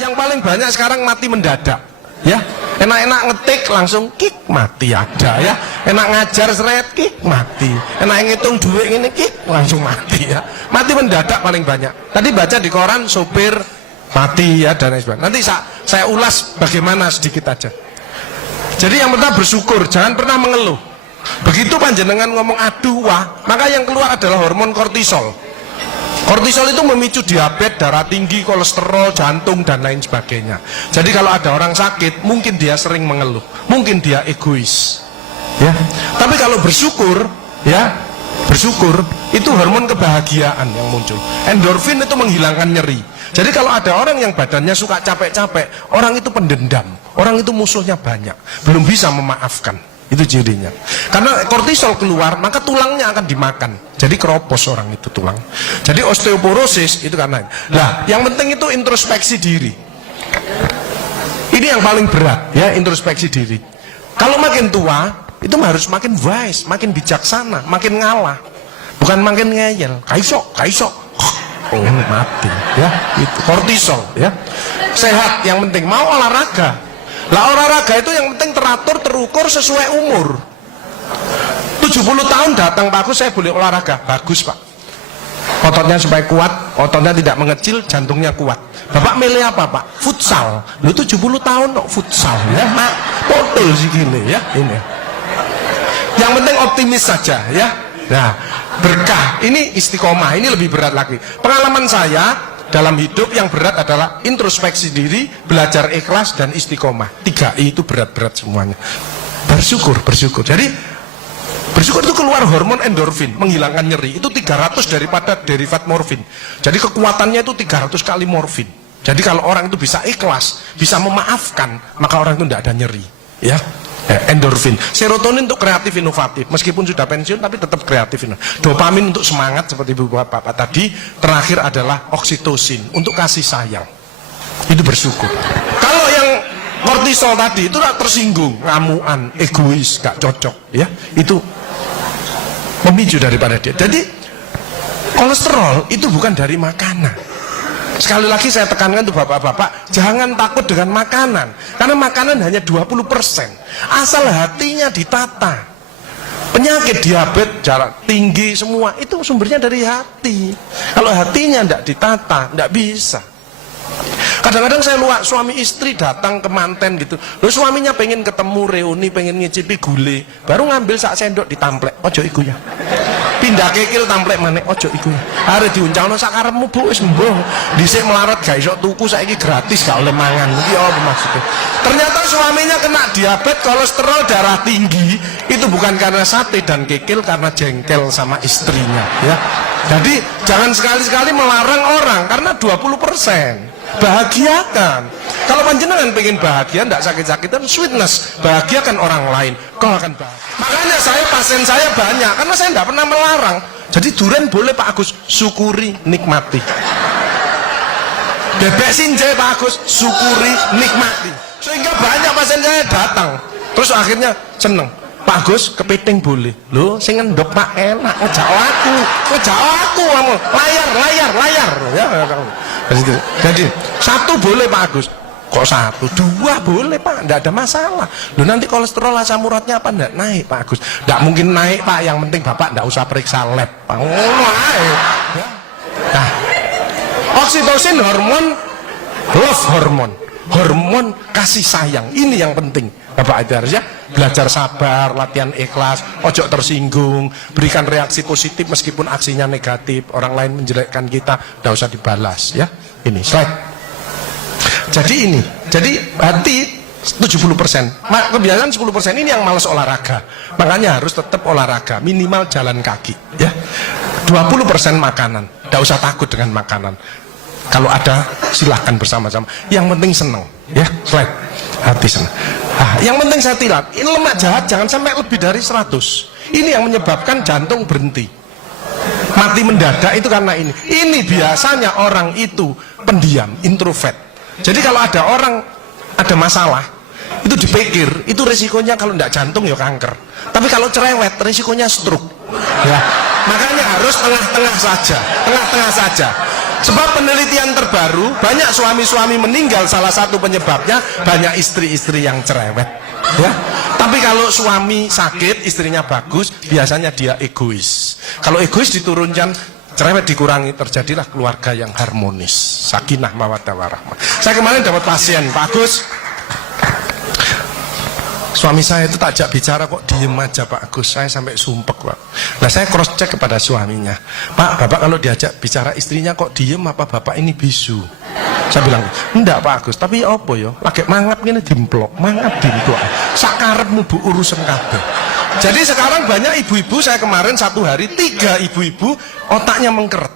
Yang paling banyak sekarang mati mendadak, ya. Enak-enak ngetik langsung kik mati ada, ya. Enak ngajar seret kik mati. Enak ngitung duit ini kik langsung mati, ya. Mati mendadak paling banyak. Tadi baca di koran sopir mati, ya, dan lain sebagainya. Nanti saya ulas bagaimana sedikit aja. Jadi yang pertama bersyukur, jangan pernah mengeluh. Begitu panjenengan ngomong aduh wah, maka yang keluar adalah hormon kortisol. Kortisol itu memicu diabetes, darah tinggi, kolesterol, jantung, dan lain sebagainya. Jadi kalau ada orang sakit, mungkin dia sering mengeluh, mungkin dia egois, ya. Tapi kalau bersyukur, ya, bersyukur itu hormon kebahagiaan yang muncul. Endorfin itu menghilangkan nyeri. Jadi kalau ada orang yang badannya suka capek-capek, orang itu pendendam, orang itu musuhnya banyak, belum bisa memaafkan. Itu cirinya. Karena kortisol keluar, maka tulangnya akan dimakan. Jadi keropos orang itu tulang. Jadi osteoporosis itu karena. Nah, yang penting itu introspeksi diri. Ini yang paling berat, ya, introspeksi diri. Kalau makin tua, itu harus makin wise, makin bijaksana, makin ngalah. Bukan makin ngeyel. Kaisok. Mati, ya. Itu kortisol, ya. Sehat yang penting, mau olahraga. Lah olahraga itu yang penting teratur, terukur sesuai umur. 70 tahun datang Pak Agus, saya boleh olahraga. Bagus Pak, ototnya supaya kuat, ototnya tidak mengecil, jantungnya kuat. Bapak milih apa Pak? Futsal. Lu 70 tahun kok futsal, ya Mak, potol sih gini, ya. Ini yang penting optimis saja, ya. Nah, berkah ini istiqomah, ini lebih berat lagi. Pengalaman saya dalam hidup yang berat adalah introspeksi diri, belajar ikhlas, dan istiqomah. 3I itu berat-berat semuanya. Bersyukur. Jadi bersyukur itu keluar hormon endorfin, menghilangkan nyeri. Itu 300 daripada derivat morfin. Jadi kekuatannya itu 300 kali morfin. Jadi kalau orang itu bisa ikhlas, bisa memaafkan, maka orang itu tidak ada nyeri, ya. Endorfin, serotonin untuk kreatif inovatif, meskipun sudah pensiun tapi tetap kreatif. Dopamin untuk semangat seperti bapak tadi. Terakhir adalah oksitosin untuk kasih sayang. Itu bersyukur. Kalau yang kortisol tadi itu tersinggung, ngamuan, egois, gak cocok, ya. Itu memicu daripada dia. Jadi kolesterol itu bukan dari makanan. Sekali lagi saya tekankan untuk bapak-bapak, jangan takut dengan makanan, karena makanan hanya 20%. Asal hatinya ditata. Penyakit diabetes, darah tinggi, semua itu sumbernya dari hati. Kalau hatinya tidak ditata, tidak bisa. Kadang-kadang saya lihat suami istri datang ke manten gitu, loh, suaminya pengen ketemu reuni, pengen ngicipi gulai, baru ngambil sak sendok ditamplek, ojo iku ya. Pindah kekil tamplek maneh, ojo iku ya. Arep diuncalno sak karepmu Bu, wis mbuh. Dhisik melarat gak iso tuku, saiki gratis gak oleh mangan. Iki apa maksudnya? Ternyata suaminya kena diabetes, kolesterol, darah tinggi. Itu bukan karena sate dan kekil, karena jengkel sama istrinya, ya. Jadi jangan sekali-sekali melarang orang karena 20%. Bahagiakan. Kalau panjenengan pengen bahagia, tidak sakit-sakitan, sweetness, bahagiakan orang lain, kau akan bahagia. Makanya pasien saya banyak, karena saya tidak pernah melarang. Jadi durian boleh Pak Agus, syukuri, nikmati. Bebek sinjai Pak Agus, syukuri, nikmati. Sehingga banyak pasien saya datang, terus akhirnya seneng. Pak Agus, kepiting boleh. Loh, sing ngendok Pak enak, ngejak aku kamu. Layar. Ya, jadi satu boleh Pak Agus. Kok satu? 2 boleh Pak, tidak ada masalah. Loh, nanti kolesterol asam uratnya apa enggak naik Pak Agus? Tidak mungkin naik Pak, yang penting Bapak tidak usah periksa lab Pak. Nah, oksitosin hormon love hormon kasih sayang, ini yang penting. Bapak itu harusnya belajar sabar, latihan ikhlas, ojo tersinggung, berikan reaksi positif meskipun aksinya negatif, orang lain menjelekkan kita, tidak usah dibalas, ya. Ini slide. Jadi hati 70%, kebiasaan 10% ini yang malas olahraga, makanya harus tetap olahraga, minimal jalan kaki, ya. 20% makanan, tidak usah takut dengan makanan. Kalau ada silahkan bersama-sama. Yang penting senang, ya. Slide. Hati senang. Nah, yang penting saya tilat, ini lemak jahat jangan sampai lebih dari 100. Ini yang menyebabkan jantung berhenti, mati mendadak itu karena ini. Ini biasanya orang itu pendiam, introvert. Jadi kalau ada orang ada masalah, itu dipikir, itu resikonya kalau tidak jantung ya kanker. Tapi kalau cerewet, resikonya stroke. Ya. Makanya harus tengah-tengah saja. Sebab penelitian terbaru, banyak suami-suami meninggal, salah satu penyebabnya banyak istri-istri yang cerewet, ya. Tapi kalau suami sakit, istrinya bagus, biasanya dia egois. Kalau egois diturunkan, cerewet dikurangi, terjadilah keluarga yang harmonis, sakinah mawaddah warahmah. Saya kemarin dapat pasien, Pak Agus, suami saya itu tak ajak bicara kok diem aja Pak Agus, saya sampai sumpek Pak. Nah saya cross check kepada suaminya, Pak, Bapak kalau diajak bicara istrinya kok diem, apa Bapak ini bisu? Saya bilang, enggak Pak Agus, tapi apa yo, lagi mangap gini dimplok, mangap dimplok, sakarepmu bu urusan kabeh. Jadi sekarang banyak ibu-ibu, saya kemarin satu hari 3 ibu-ibu otaknya mengkeret,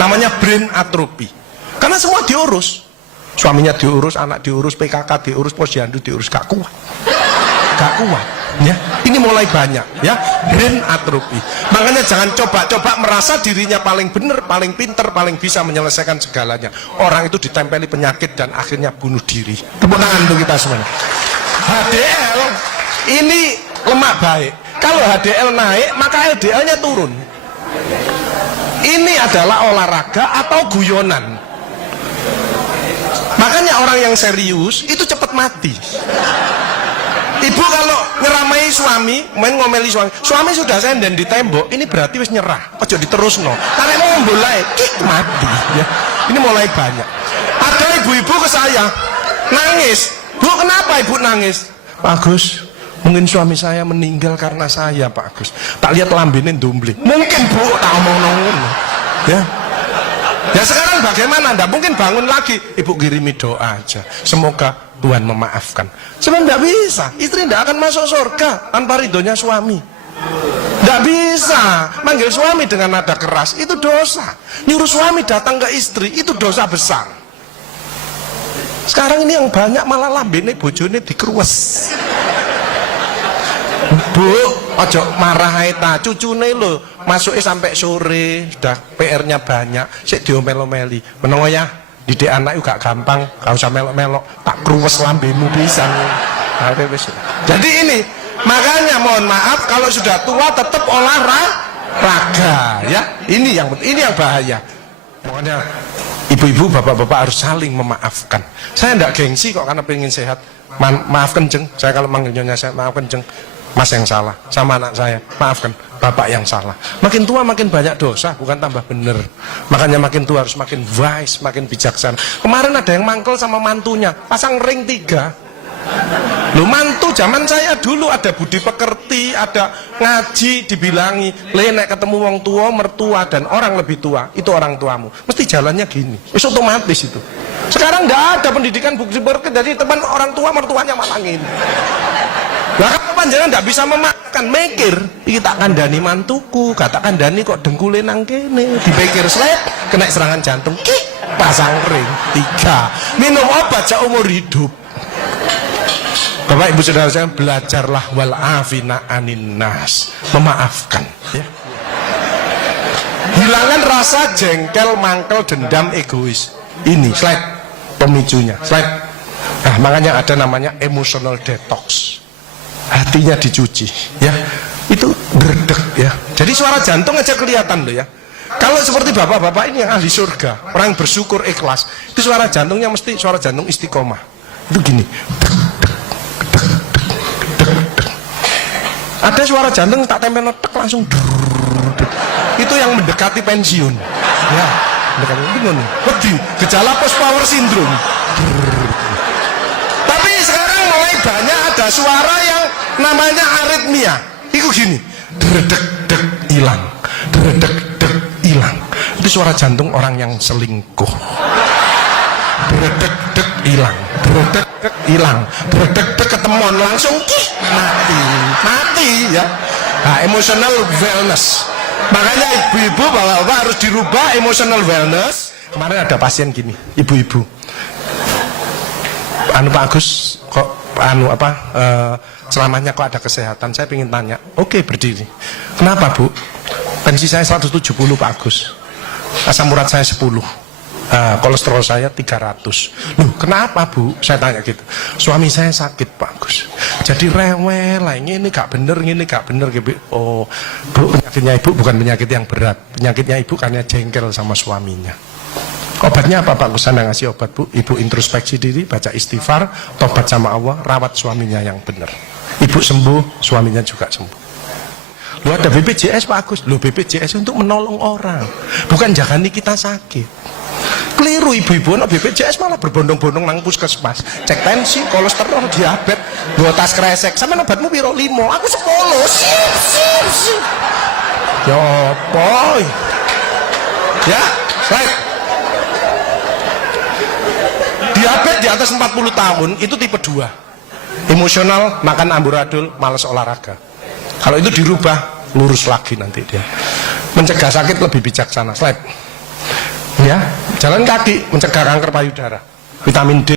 namanya brain atrophy, karena semua diurus, suaminya diurus, anak diurus, PKK diurus, posyandu diurus, gak kuat, ya. Ini mulai banyak, ya, brain atrophy. Makanya jangan coba-coba merasa dirinya paling benar, paling pinter, paling bisa menyelesaikan segalanya. Orang itu ditempeli penyakit dan akhirnya bunuh diri. Tepuk tangan untuk kita semuanya. HDL ini lemak baik. Kalau HDL naik, maka LDL-nya turun. Ini adalah olahraga atau guyonan. Makanya orang yang serius itu cepat mati. Ibu kalau ngeramai suami, main ngomeli suami sudah senden di tembok, ini berarti wis nyerah, ojo diterusno. Karena mau mulai, mati. Ya. Ini mulai banyak. Ada ibu-ibu ke saya, nangis. Bu, kenapa ibu nangis? Pak Agus, mungkin suami saya meninggal karena saya, Pak Agus. Tak lihat lambene ndumbling. Mungkin Bu, tak omong-omong. Ya. Ya sekarang bagaimana? Nggak mungkin bangun lagi. Ibu kirimi doa aja. Semoga Tuhan memaafkan. Sebenarnya nggak bisa. Istri nggak akan masuk surga tanpa ridhonya suami. Nggak bisa. Manggil suami dengan nada keras itu dosa. Nyuruh suami datang ke istri itu dosa besar. Sekarang ini yang banyak malah lambene bojone dikruwes. Bu, ojo marah ta, cucune lho, masuknya sampai sore, sudah PR-nya banyak, sik diomel-omeli. Meneng ya, didik anak juga gampang, gak usah melok-melok, tak kruwes lambemu pisan. Jadi ini, makanya mohon maaf kalau sudah tua tetap olahraga, ya. Ini yang bahaya. Pokoknya ibu-ibu, bapak-bapak harus saling memaafkan. Saya enggak gengsi kok karena pengen sehat. Maaf kenceng, saya kalau manggilnya saya maaf kenceng. Mas yang salah, sama anak saya, maafkan, bapak yang salah. Makin tua makin banyak dosa, bukan tambah bener. Makanya makin tua harus makin wise, makin bijaksana. Kemarin ada yang mangkel sama mantunya, pasang ring 3. Loh, mantu zaman saya dulu ada budi pekerti, ada ngaji, dibilangi, nek ketemu wong tua, mertua dan orang lebih tua, itu orang tuamu. Mesti jalannya gini, itu otomatis itu. Sekarang nggak ada pendidikan budi pekerti, jadi teman orang tua, mertuanya malah gini. Lah kan panjenengan ndak bisa memakan, mikir, iki tak kandhani mantuku, gak tak kandhani kok dengkule nang kene, dipikir slep, kena serangan jantung, pasang ring 3, minum obat seumur hidup. Bapak Ibu Saudara saya, belajarlah wal afina anin nas, memaafkan, ya. Hilangkan rasa jengkel, mangkel, dendam, egois. Ini slide pemicunya, slide. Nah, makanya ada namanya emotional detox. Hatinya dicuci, ya, itu berdek, ya. Jadi suara jantung aja kelihatan loh, ya. Kalau seperti bapak-bapak ini yang ahli surga, orang bersyukur ikhlas, itu suara jantungnya mesti suara jantung istiqomah. Itu gini. Ada suara jantung tak tempel tek langsung. Itu yang mendekati pensiun, ya. Mendekati bingung, gejala post power syndrome. Tapi sekarang mulai banyak ada suara yang namanya aritmia. Itu gini, dredek-dek hilang, dredek-dek hilang. Itu suara jantung orang yang selingkuh. Dredek-dek hilang, dredek-dek hilang, dredek-dek ketemuan langsung mati, ya. Nah, emotional wellness. Makanya ibu-ibu, bapak-bapak harus dirubah emotional wellness. Kemarin ada pasien gini, ibu-ibu. Pak Agus, kok selamanya kok ada kesehatan, saya ingin tanya. Oke, berdiri. Kenapa Bu? Tensi saya 170 Pak Agus, asam urat saya 10, kolesterol saya 300. Loh, kenapa Bu? Saya tanya gitu. Suami saya sakit Pak Agus, jadi rewel lah, ini gak bener, ini gak bener gitu. Oh Bu, penyakitnya ibu bukan penyakit yang berat, penyakitnya ibu karena jengkel sama suaminya. Obatnya apa Pak Kusana ngasih obat Bu? Ibu introspeksi diri, baca istighfar, tobat sama Allah, rawat suaminya yang benar. Ibu sembuh, suaminya juga sembuh. Lu ada BPJS Pak Agus. Lu BPJS untuk menolong orang, bukan jagani kita sakit. Keliru ibu-ibu no BPJS malah berbondong-bondong nang puskesmas. Cek tensi, kolesterol, diabetes, bawa tas kresek. Sampe obatmu piro 5, aku 10. Sip. Ya boy. Ya, slide. Diabetes di atas 40 tahun itu tipe 2. Emosional, makan amburadul, malas olahraga. Kalau itu dirubah, lurus lagi nanti dia. Mencegah sakit lebih bijaksana. Slide. Ya, jalan kaki mencegah kanker payudara. Vitamin D